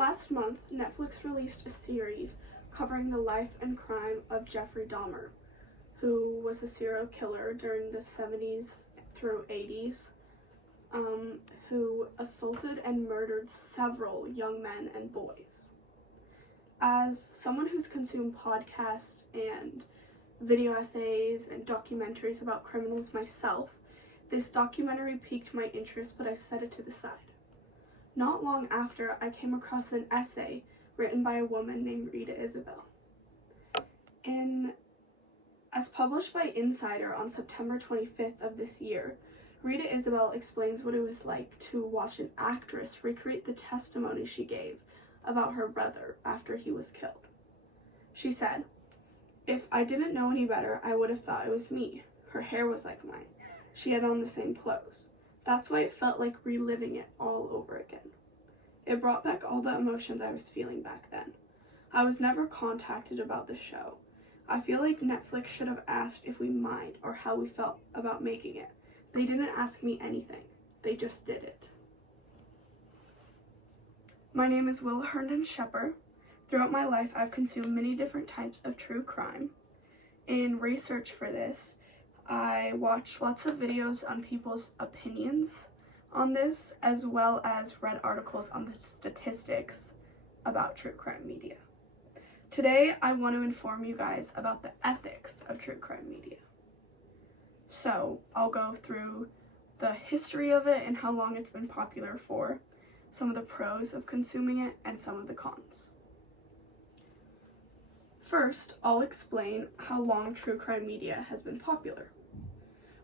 Last month, Netflix released a series covering the life and crime of Jeffrey Dahmer, who was a serial killer during the 70s through 80s, who assaulted and murdered several young men and boys. As someone who's consumed podcasts and video essays and documentaries about criminals myself, this documentary piqued my interest, but I set it to the side. Not long after, I came across an essay written by a woman named Rita Isabel. As published by Insider on September 25th of this year, Rita Isabel explains what it was like to watch an actress recreate the testimony she gave about her brother after he was killed. She said, "If I didn't know any better, I would have thought it was me. Her hair was like mine. She had on the same clothes. That's why it felt like reliving it all over again. It brought back all the emotions I was feeling back then. I was never contacted about the show. I feel like Netflix should have asked if we mind or how we felt about making it. They didn't ask me anything. They just did it." My name is Herndon-Schepper. Throughout my life, I've consumed many different types of true crime. In research for this, I watched lots of videos on people's opinions on this, as well as read articles on the statistics about true crime media. Today, I want to inform you guys about the ethics of true crime media. So, I'll go through the history of it and how long it's been popular for, some of the pros of consuming it, and some of the cons. First, I'll explain how long true crime media has been popular.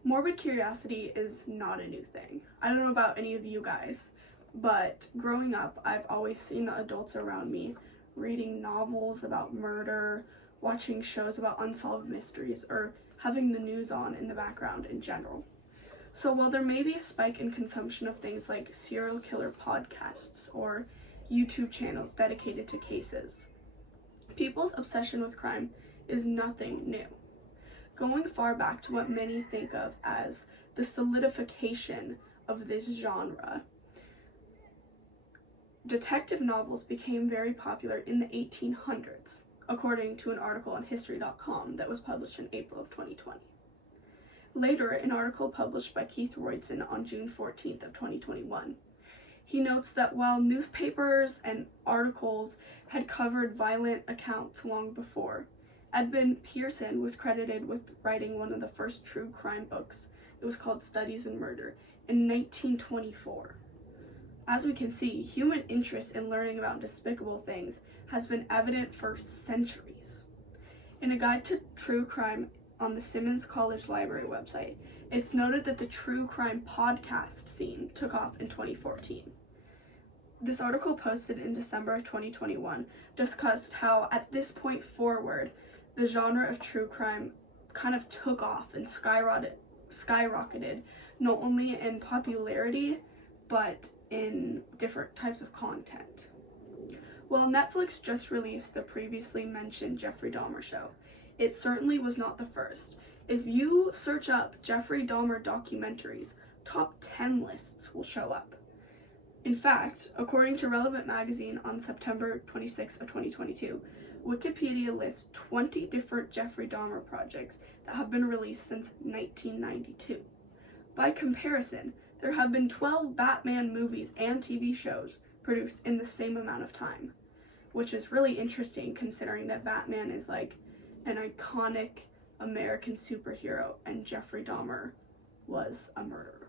Morbid curiosity is not a new thing. I don't know about any of you guys, but growing up, I've always seen the adults around me reading novels about murder, watching shows about unsolved mysteries, or having the news on in the background in general. So while there may be a spike in consumption of things like serial killer podcasts or YouTube channels dedicated to cases, people's obsession with crime is nothing new. Going far back to what many think of as the solidification of this genre, detective novels became very popular in the 1800s, according to an article on History.com that was published in April of 2020. Later, an article published by Keith Roydson on June 14th of 2021, he notes that while newspapers and articles had covered violent accounts long before, Edmund Pearson was credited with writing one of the first true crime books. It was called Studies in Murder in 1924. As we can see, human interest in learning about despicable things has been evident for centuries. In a guide to true crime on the Simmons College Library website, it's noted that the true crime podcast scene took off in 2014. This article, posted in December of 2021, discussed how at this point forward, the genre of true crime kind of took off and skyrocketed, not only in popularity, but in different types of content. While Netflix just released the previously mentioned Jeffrey Dahmer show, it certainly was not the first. If you search up Jeffrey Dahmer documentaries, top 10 lists will show up. In fact, according to Relevant Magazine on September 26 of 2022, Wikipedia lists 20 different Jeffrey Dahmer projects that have been released since 1992. By comparison, there have been 12 Batman movies and TV shows produced in the same amount of time, which is really interesting considering that Batman is like an iconic American superhero and Jeffrey Dahmer was a murderer.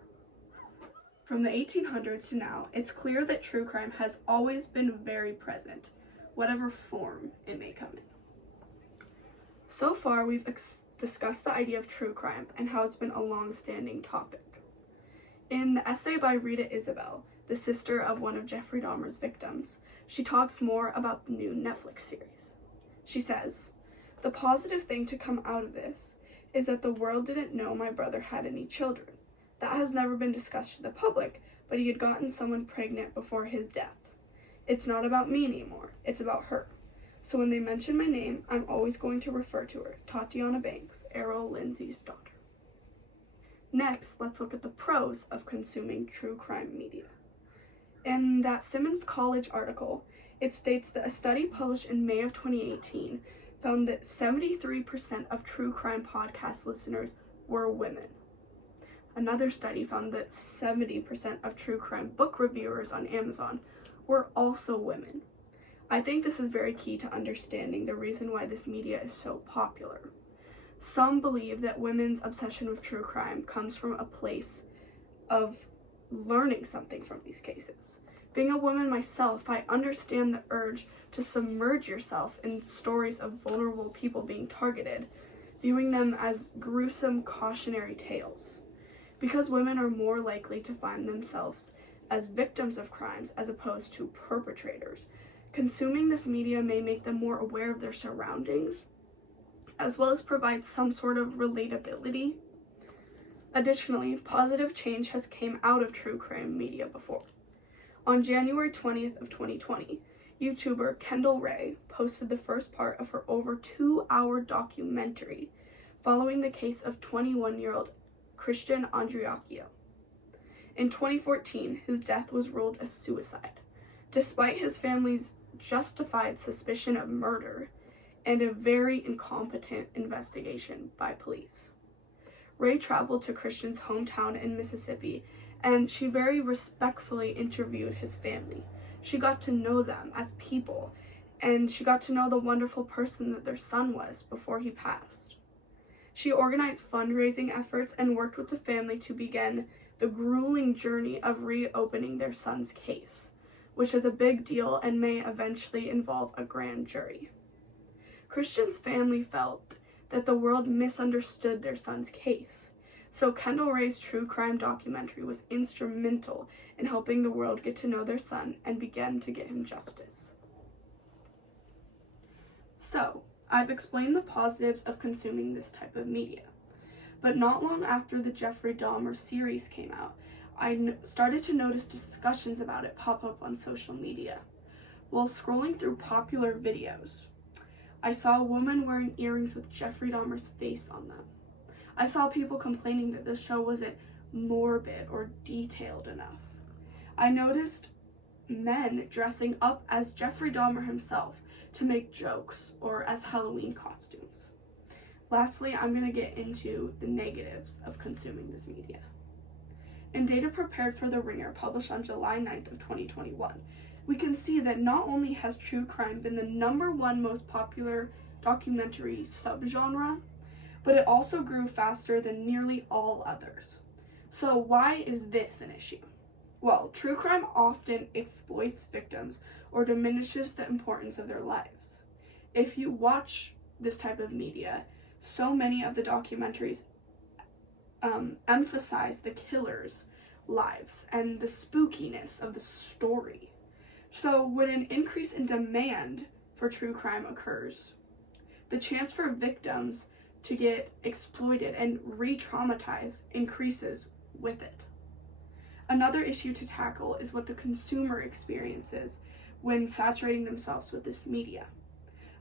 From the 1800s to now, it's clear that true crime has always been very present, whatever form it may come in. So far, we've discussed the idea of true crime and how it's been a long-standing topic. In the essay by Rita Isabel, the sister of one of Jeffrey Dahmer's victims, she talks more about the new Netflix series. She says, "The positive thing to come out of this is that the world didn't know my brother had any children. That has never been discussed to the public, but he had gotten someone pregnant before his death. It's not about me anymore, it's about her. So when they mention my name, I'm always going to refer to her, Tatiana Banks, Errol Lindsay's daughter." Next, let's look at the pros of consuming true crime media. In that Simmons College article, it states that a study published in May of 2018 found that 73% of true crime podcast listeners were women. Another study found that 70% of true crime book reviewers on Amazon were also women. I think this is very key to understanding the reason why this media is so popular. Some believe that women's obsession with true crime comes from a place of learning something from these cases. Being a woman myself, I understand the urge to submerge yourself in stories of vulnerable people being targeted, viewing them as gruesome cautionary tales. Because women are more likely to find themselves as victims of crimes as opposed to perpetrators, consuming this media may make them more aware of their surroundings, as well as provide some sort of relatability. Additionally, positive change has came out of true crime media before. On January 20th of 2020, YouTuber Kendall Rae posted the first part of her over 2-hour documentary following the case of 21-year-old Christian Andreacchio. In 2014, his death was ruled a suicide, despite his family's justified suspicion of murder and a very incompetent investigation by police. Rae traveled to Christian's hometown in Mississippi, and she very respectfully interviewed his family. She got to know them as people, and she got to know the wonderful person that their son was before he passed. She organized fundraising efforts and worked with the family to begin the grueling journey of reopening their son's case, which is a big deal and may eventually involve a grand jury. Christian's family felt that the world misunderstood their son's case, so Kendall Rae's true crime documentary was instrumental in helping the world get to know their son and begin to get him justice. So, I've explained the positives of consuming this type of media, but not long after the Jeffrey Dahmer series came out, I started to notice discussions about it pop up on social media. While scrolling through popular videos, I saw a woman wearing earrings with Jeffrey Dahmer's face on them. I saw people complaining that the show wasn't morbid or detailed enough. I noticed men dressing up as Jeffrey Dahmer himself to make jokes or as Halloween costumes. Lastly, I'm going to get into the negatives of consuming this media. In data prepared for The Ringer, published on July 9th of 2021, we can see that not only has true crime been the #1 most popular documentary subgenre, but it also grew faster than nearly all others. So why is this an issue? Well, true crime often exploits victims or diminishes the importance of their lives. If you watch this type of media, so many of the documentaries emphasize the killer's lives and the spookiness of the story. So when an increase in demand for true crime occurs, the chance for victims to get exploited and re-traumatized increases with it. Another issue to tackle is what the consumer experiences when saturating themselves with this media.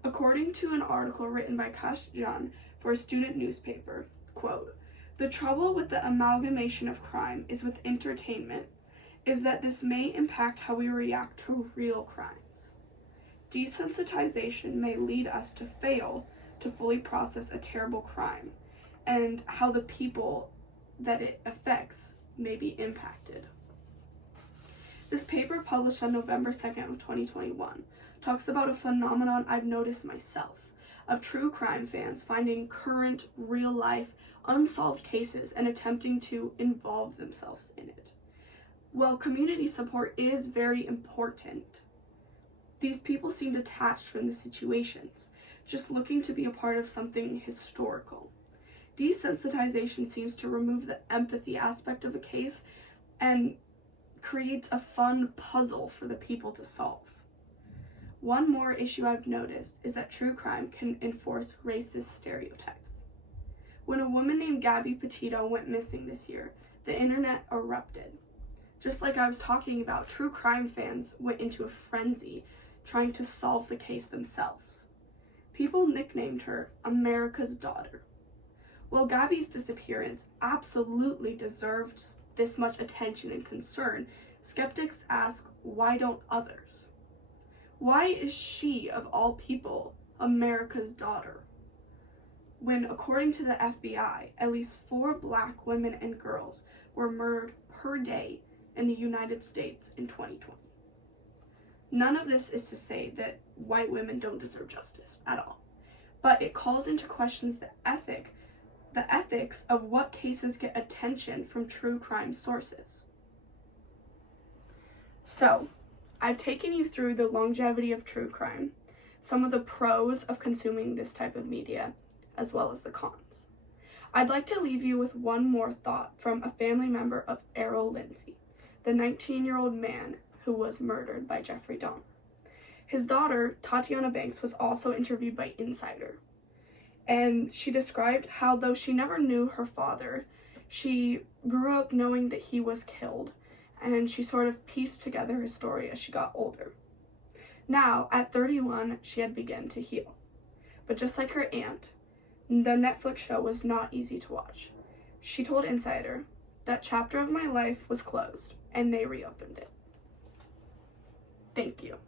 According to an article written by Kash Jan for a student newspaper, quote, "The trouble with the amalgamation of crime is with entertainment is that this may impact how we react to real crimes. Desensitization may lead us to fail to fully process a terrible crime and how the people that it affects may be impacted." This paper, published on November 2nd of 2021, talks about a phenomenon I've noticed myself of true crime fans finding current, real-life, unsolved cases and attempting to involve themselves in it. While community support is very important, these people seem detached from the situations, just looking to be a part of something historical. Desensitization seems to remove the empathy aspect of a case and creates a fun puzzle for the people to solve. One more issue I've noticed is that true crime can enforce racist stereotypes. When a woman named Gabby Petito went missing this year, the internet erupted. Just like I was talking about, true crime fans went into a frenzy trying to solve the case themselves. People nicknamed her America's Daughter. While Gabby's disappearance absolutely deserved this much attention and concern, Skeptics ask, why don't others? Why is she, of all people, America's daughter? When, according to the FBI, at least 4 Black women and girls were murdered per day in the United States in 2020. None of this is to say that white women don't deserve justice at all, but it calls into questions the ethics of what cases get attention from true crime sources. So, I've taken you through the longevity of true crime, some of the pros of consuming this type of media, as well as the cons. I'd like to leave you with one more thought from a family member of Errol Lindsay, the 19-year-old man who was murdered by Jeffrey Dahmer. His daughter, Tatiana Banks, was also interviewed by Insider, and she described how, though she never knew her father, she grew up knowing that he was killed, and she sort of pieced together his story as she got older. Now, at 31, she had begun to heal. But just like her aunt, the Netflix show was not easy to watch. She told Insider, "That chapter of my life was closed, and they reopened it." Thank you.